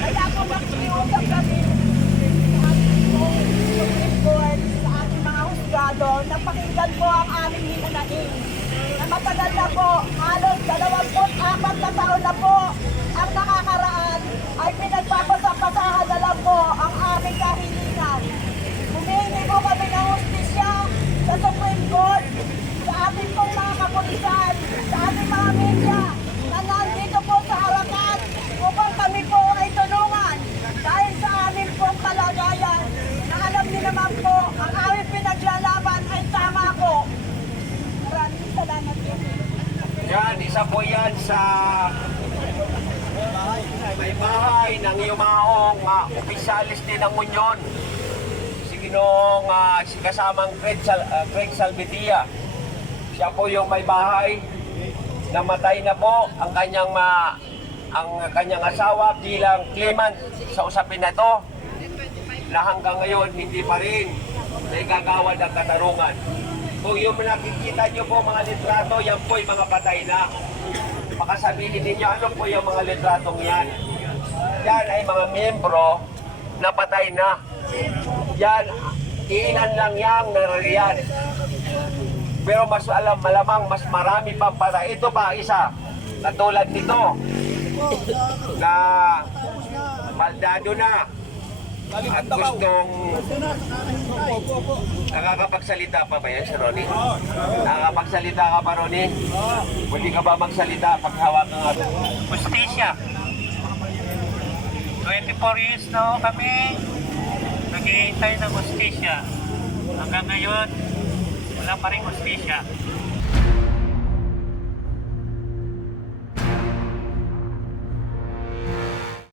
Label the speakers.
Speaker 1: Kaya po nakikiusap kami sa ating mga husgado, na pakinggan po ang aming hinanaing. Na matagal na po, halos 24 na taon na po ang nakakaraan ay pinagpapasapasahan na lang po ang aming kahilingan. Humingi po kami ng hustisya sa Supreme Court, sa ating pong mga kapulisan, sa ating mga media, na nandito po sa harapan upang kami po ay tulungan dahil sa amin pong kalagayan na alam niyo naman po, ang aming pinaglalaban ay tama po. Maraming salamat po.
Speaker 2: Yan, isa po yan sa may bahay ng yumaong uh, opisyalis din ng Union. Si Ginoong ah, si kasamang Craig, Sal, ah, Craig Salvetia. Siya po yung may bahay. Namatay na po ang kanyang ma, ang kanyang asawa bilang claimant sa usapin na to na hanggang ngayon hindi pa rin naigagawad ang katarungan. Kung yung nakikita nyo po mga litrato, yan po yung mga patay na. Baka sabihin ninyo, ano po yung mga litratong yan? Yan ay mga miyembro na patay na. Yan, ilan lang yang narariyan. Pero mas alam, malamang mas marami pang patay. Ito pa, isa, katulad nito, na maldado na at gustong Nakakapagsalita pa ba yan, si Ronnie? Nakakapagsalita ka pa, Ronnie? Hindi ka ba magsalita pag hawak ng ato?
Speaker 3: Justisya. 24 years na ho kami naghihintay ng justisya. Hanggang ngayon, wala pa rin justisya.